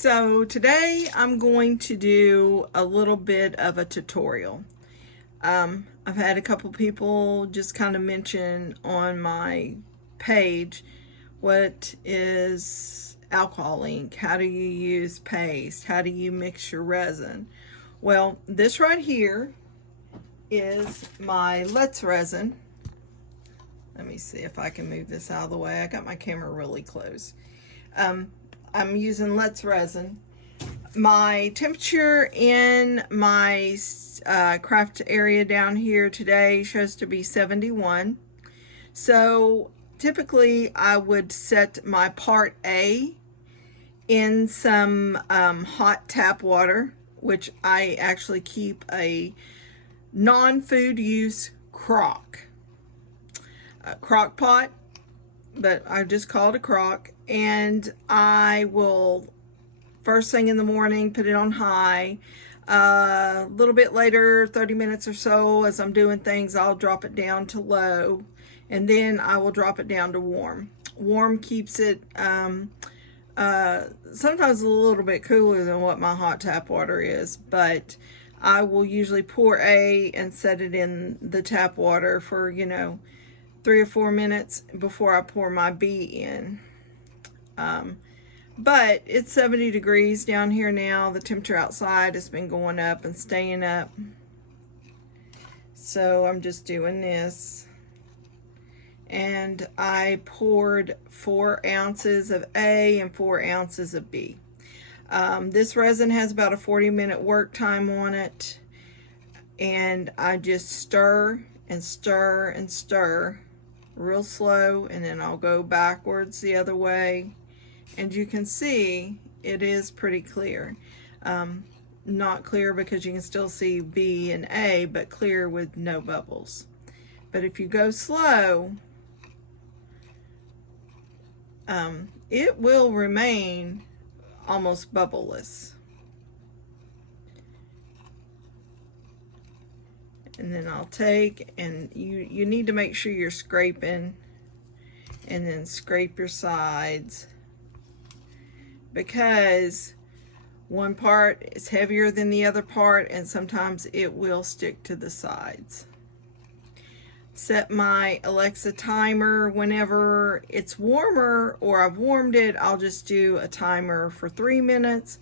So today I'm going to do a little bit of a tutorial. I've had a couple people just kind of mention on my page, what is alcohol ink? How do you use paste? How do you mix your resin? Well, this right here is my Let's resin. Let me see if I can move this out of the way. I got my camera really close. I'm using Let's resin. My temperature in my craft area down here today shows to be 71. So typically I would set my part A in some hot tap water, which I actually keep a non-food use crock pot, but I just call it a crock, and I will first thing in the morning put it on high. A little bit later, 30 minutes or so, as I'm doing things, I'll drop it down to low, and then I will drop it down to warm. Warm keeps it sometimes a little bit cooler than what my hot tap water is, but I will usually pour A and set it in the tap water for 3 or 4 minutes before I pour my B in. But it's 70 degrees down here now. The temperature outside has been going up and staying up. So I'm just doing this. And I poured 4 ounces of A and 4 ounces of B. This resin has about a 40-minute work time on it. And I just stir and stir and stir real slow, and then I'll go backwards the other way, and you can see it is pretty clear. Not clear because you can still see B and A, but clear with no bubbles. But if you go slow, it will remain almost bubbleless. And then I'll take, and you need to make sure you're scraping, and then scrape your sides, because one part is heavier than the other part, and sometimes it will stick to the sides. Set my Alexa timer whenever it's warmer, or I've warmed it. I'll just do a timer for 3 minutes.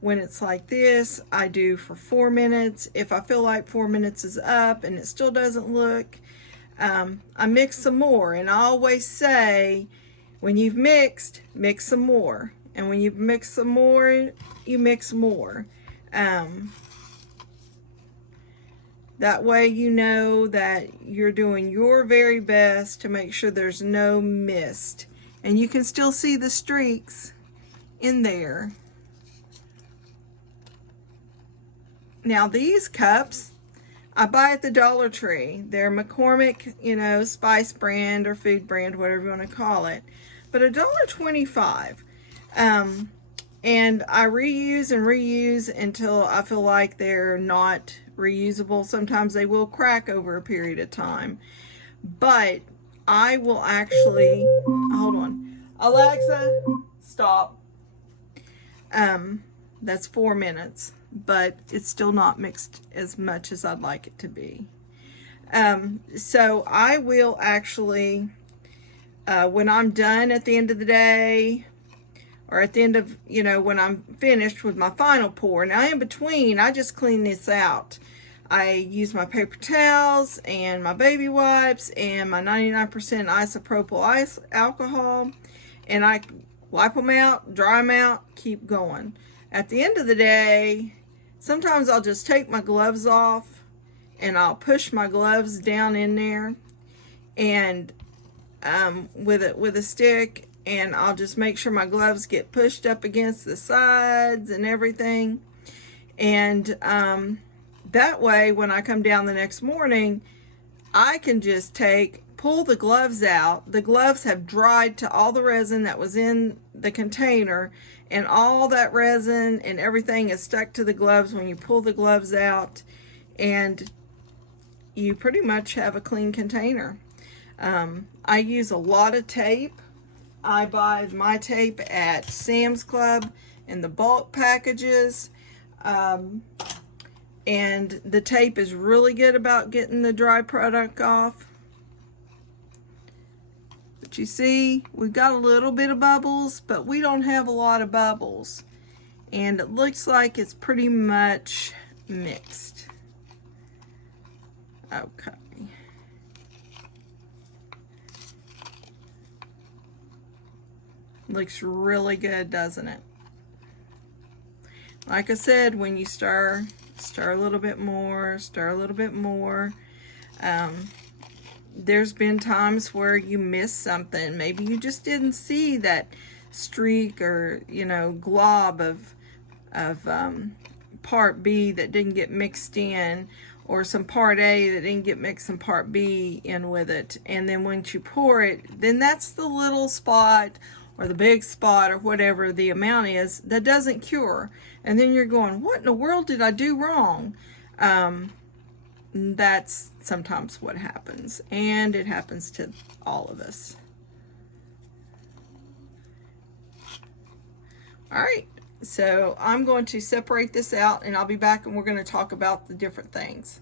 When it's like this, I do for 4 minutes. If I feel like 4 minutes is up and it still doesn't look, I mix some more. And I always say, when you've mixed, mix some more. And when you've mixed some more, you mix more. That way you know that you're doing your very best to make sure there's no mist. And you can still see the streaks in there. Now these cups I buy at the Dollar Tree. They're McCormick, spice brand or food brand, whatever you want to call it. But $1.25. And I reuse and reuse until I feel like they're not reusable. Sometimes they will crack over a period of time. But I will actually, hold on. Alexa, stop. That's 4 minutes. But it's still not mixed as much as I'd like it to be. So I will actually, when I'm done at the end of the day, or at the end of, when I'm finished with my final pour. Now in between, I just clean this out. I use my paper towels and my baby wipes and my 99% isopropyl alcohol, and I wipe them out, dry them out, keep going. At the end of the day, sometimes I'll just take my gloves off and I'll push my gloves down in there and with a stick, and I'll just make sure my gloves get pushed up against the sides and everything. And that way when I come down the next morning, I can just pull the gloves out. The gloves have dried to all the resin that was in the container, and all that resin and everything is stuck to the gloves when you pull the gloves out, and you pretty much have a clean container. I use a lot of tape. I buy my tape at Sam's Club. in the bulk packages. And the tape is really good about getting the dry product off. But you see, we've got a little bit of bubbles, but we don't have a lot of bubbles. And it looks like it's pretty much mixed. Okay. Looks really good, doesn't it? Like I said, when you stir a little bit more, stir a little bit more. There's been times where you missed something. Maybe you just didn't see that streak or, you know, glob of part B that didn't get mixed in, or some part A that didn't get mixed and part B in with it. And then once you pour it, then that's the little spot or the big spot or whatever the amount is that doesn't cure. And then you're going, what in the world did I do wrong? That's sometimes what happens, and it happens to all of us. All right, so I'm going to separate this out, and I'll be back and we're going to talk about the different things.